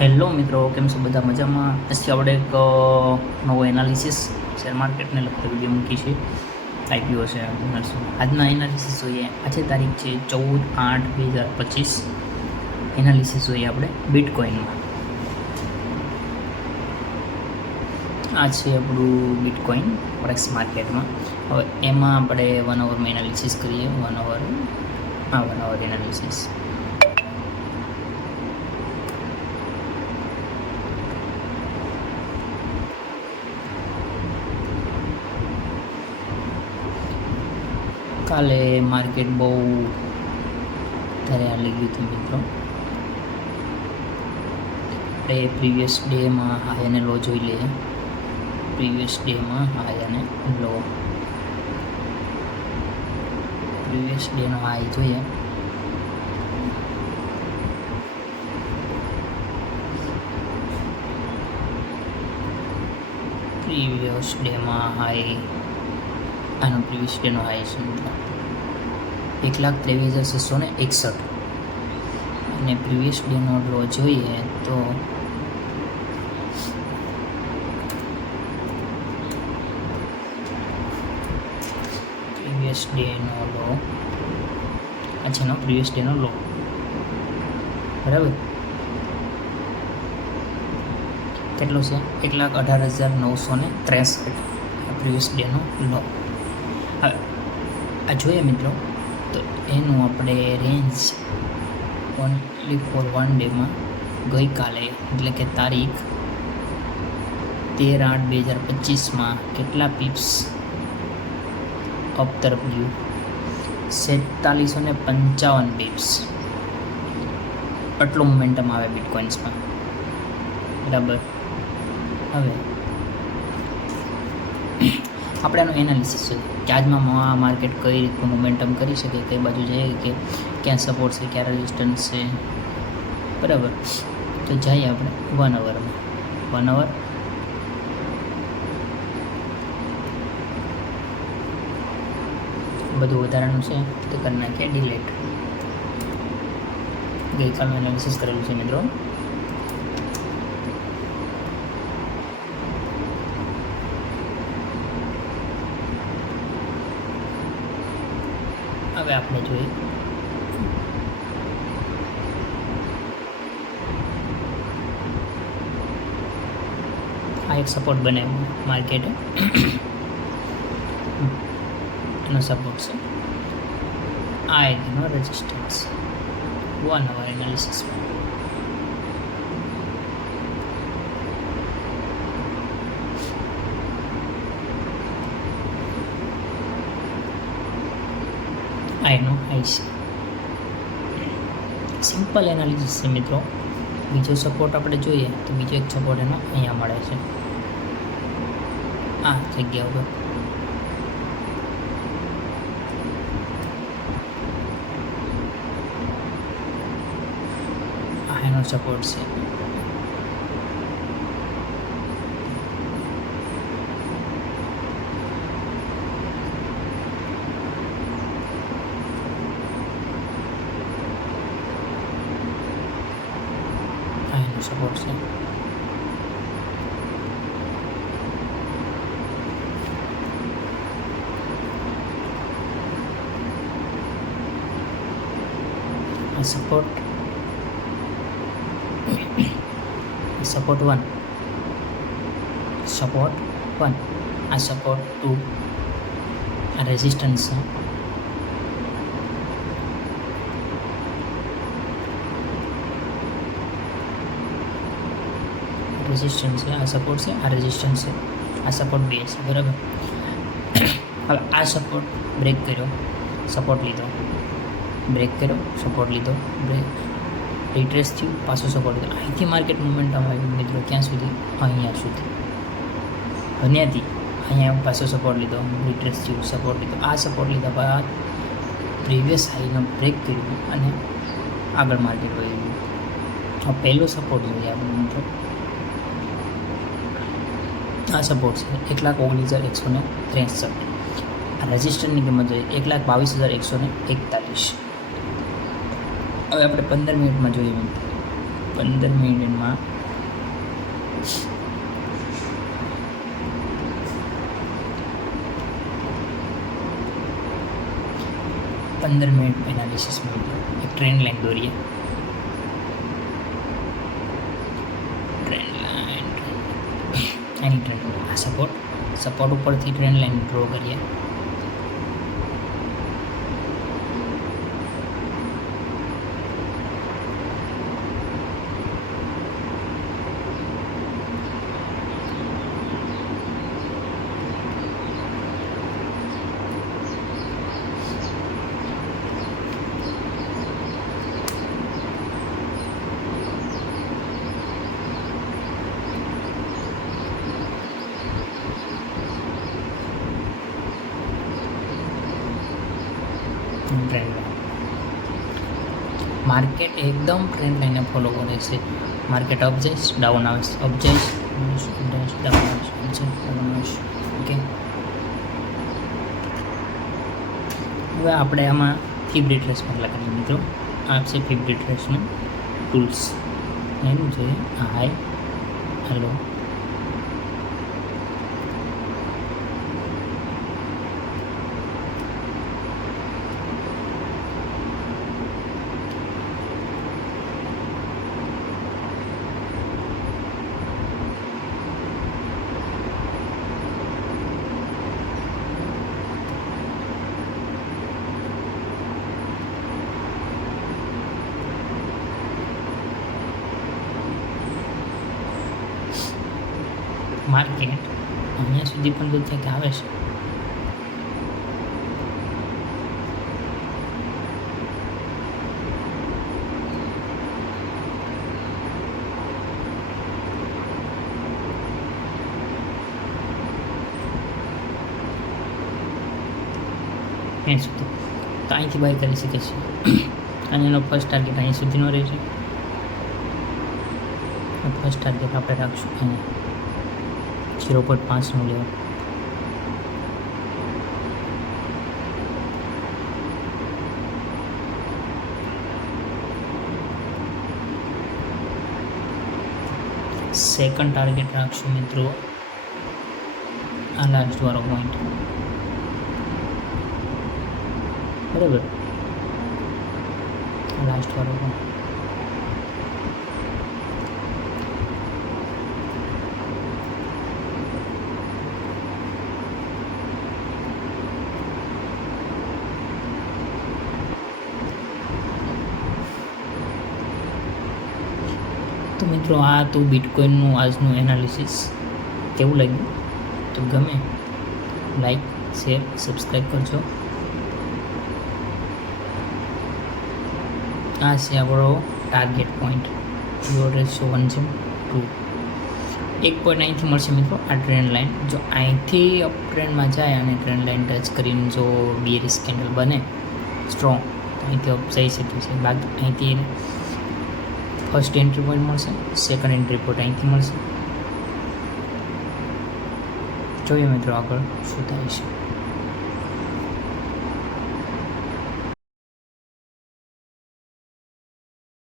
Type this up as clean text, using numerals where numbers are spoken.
Hello મિત્રો, કેમ છો બધા? મજામાં? આજથી આપણે એક નવો એનાલિસિસ શેર માર્કેટને લગતો વિડીયો મૂકી છે. આઈપીઓ છે આજના એનાલિસિસ જોઈએ. આજે તારીખ છે 14/8/2025. એનાલિસિસ જોઈએ આપણે બિટકોઇનમાં. આ છે આપણું બિટકોઇન ફોરેક્સ માર્કેટમાં. હવે એમાં આપણે 1 અવરમાં એનાલિસિસ કરીએ. 1 અવર એનાલિસિસ. કાલે માર્કેટ બહુ વધારે હાલી ગયું હતું મિત્રો. આપણે પ્રીવિયસ ડેમાં હાઈ અને લો જોઈ લઈએ. પ્રીવિયસ ડેમાં હાઈ અને લો. પ્રીવિયસ ડેનો હાઈ જોઈએ. પ્રીવિયસ ડેમાં હાઈ, આનો પ્રીવિયસ ડેનો હાઈ છે મિત્રો 1,23,661. અને પ્રીવિયસ ડેનો લો જોઈએ તો પ્રીવિયસ ડેનો લો આ છે પ્રીવિયસ ડેનો લો, બરાબર. કેટલો છે? 1,18,963 પ્રીવિયસ ડેનો લો. હવે આ જોઈએ મિત્રો તો એનું આપણે રેન્જ ઓનલી ફોર 1 ડેમાં ગઈકાલે એટલે કે તારીખ 13/8/2025માં કેટલા પીપ્સ અપ તરફ ગયું? 4755 પીપ્સ. આટલો મોમેન્ટમ આવે બિટકોઇન્સમાં, બરાબર. હવે આપણે આનું એનાલિસિસ છે કે આજમાં માર્કેટ કઈ રીતનું મોમેન્ટમ કરી શકે, કઈ બાજુ જાય, કે ક્યાં સપોર્ટ છે, ક્યાં રેઝિસ્ટન્સ છે, બરાબર. તો જઈએ આપણે 1 અવરમાં. 1 અવર બધું વધારાનું છે તો કરી નાખીએ ડિલેટ. ગઈકાલનું એનાલિસિસ કરેલું છે મિત્રો. હવે આપણે જોઈએ આ એક સપોર્ટ બનાવ્યો માર્કેટે. એનો સપોર્ટ છે, આ એનો રેઝિસ્ટન્સ. 1 અવર એનાલિસિસમાં આઈનો આઈ છે. સિમ્પલ એનાલિસિસ છે મિત્રો. બીજો સપોર્ટ આપણે જોઈએ તો બીજો એક સપોર્ટ એનો અહીંયા મળે છે આ જગ્યા ઉપર. આ એનો સપોર્ટ છે. સપોર્ટ છે. આ સપોર્ટ 1, સપોર્ટ 1, આ સપોર્ટ 2, આ રેઝિસ્ટન્સ છે. રેઝિસ્ટન્સ છે, આ સપોર્ટ છે, આ રેઝિસ્ટન્સ છે, આ સપોર્ટ 2 છે, બરાબર. હવે આ સપોર્ટ બ્રેક કર્યો, સપોર્ટ લીધો, બ્રેક કર્યો, સપોર્ટ લીધો, બ્રેક રિટ્રેસ થયું, પાછો સપોર્ટ લીધો. અહીંથી માર્કેટ મુવમેન્ટમ આવ્યું મિત્રો ક્યાં સુધી? અહીંયા સુધી. અહીંયાથી અહીંયા પાછો સપોર્ટ લીધો, રિટ્રેસ થયું, સપોર્ટ લીધો. આ સપોર્ટ લીધા બાદ પ્રીવિયસ હાઈનો બ્રેક કર્યું અને આગળ માર્કેટ વહી ગયું. આ પહેલો સપોર્ટ જોઈએ આપણે મિત્રો. આ સપોર્ટ છે 1,19,163. આ રજિસ્ટરની કિંમત જોઈએ 1,22,141. હવે આપણે 15 મિનિટમાં જોઈએ. 15 મિનિટમાં 15 મિનિટ એનાલિસિસ મિત્રો એક ટ્રેન્ડ લાઈન દોરીએ. ટ્રેન્ડ લાઈન એની ટ્રેન્ડ આ સપોર્ટ ઉપરથી ટ્રેન્ડ લાઈન ડ્રો કરીએ. ટ્રેન્ડ માર્કેટ એકદમ ટ્રેન્ડ લાઈને ફોલો કરે છે. માર્કેટ અપ જઈશ ડાઉન આવશે, અપ જઈશ ડાઉન આવશે, ઓકે. હવે આપણે આમાં ફીબ રિટ્રેસ પર લગાવીએ મિત્રો. આ છે ફીબ રિટ્રેસનું ટૂલ્સ. એનું છે હાઈ હેલો માર્કેટ અહીંયા સુધી પણ દૂર થઈને આવે છે. અહીં સુધી તો અહીંથી બાય કરી શકે છે. અને એનો ફર્સ્ટ ટાર્ગેટ અહીં સુધીનો રહેશે. ફર્સ્ટ ટાર્ગેટ આપણે રાખશું અહીંયા 0.5નું લેવલ. સેકન્ડ ટાર્ગેટ રાખશું મિત્રો આ લાસ્ટ વાળો પોઈન્ટ, બરાબર. લાસ્ટ વાળો પોઈન્ટ તો મિત્રો આ તો બિટકોઇનનું આજનું એનાલિસિસ કેવું લાગ્યું? તો ગમે લાઈક શેર સબસ્ક્રાઈબ કરજો. આ છે આપણો ટાર્ગેટ પોઈન્ટ 0.1 2 1.9થી મળશે મિત્રો આ ટ્રેન્ડ લાઈન. જો અહીંથી અપ ટ્રેન્ડમાં જાય અને ટ્રેન્ડ લાઈન ટચ કરીને જો બિયરિશ કેન્ડલ બને સ્ટ્રોંગ અહીંથી અપ જઈ શકે છે. બાકી અહીંથી ફર્સ્ટ એન્ટ્રી પોઈન્ટ મળશે, સેકન્ડ એન્ટ્રી પોઈન્ટ અહીંથી મળશે. જોઈએ મિત્રો આગળ શું થાય છે.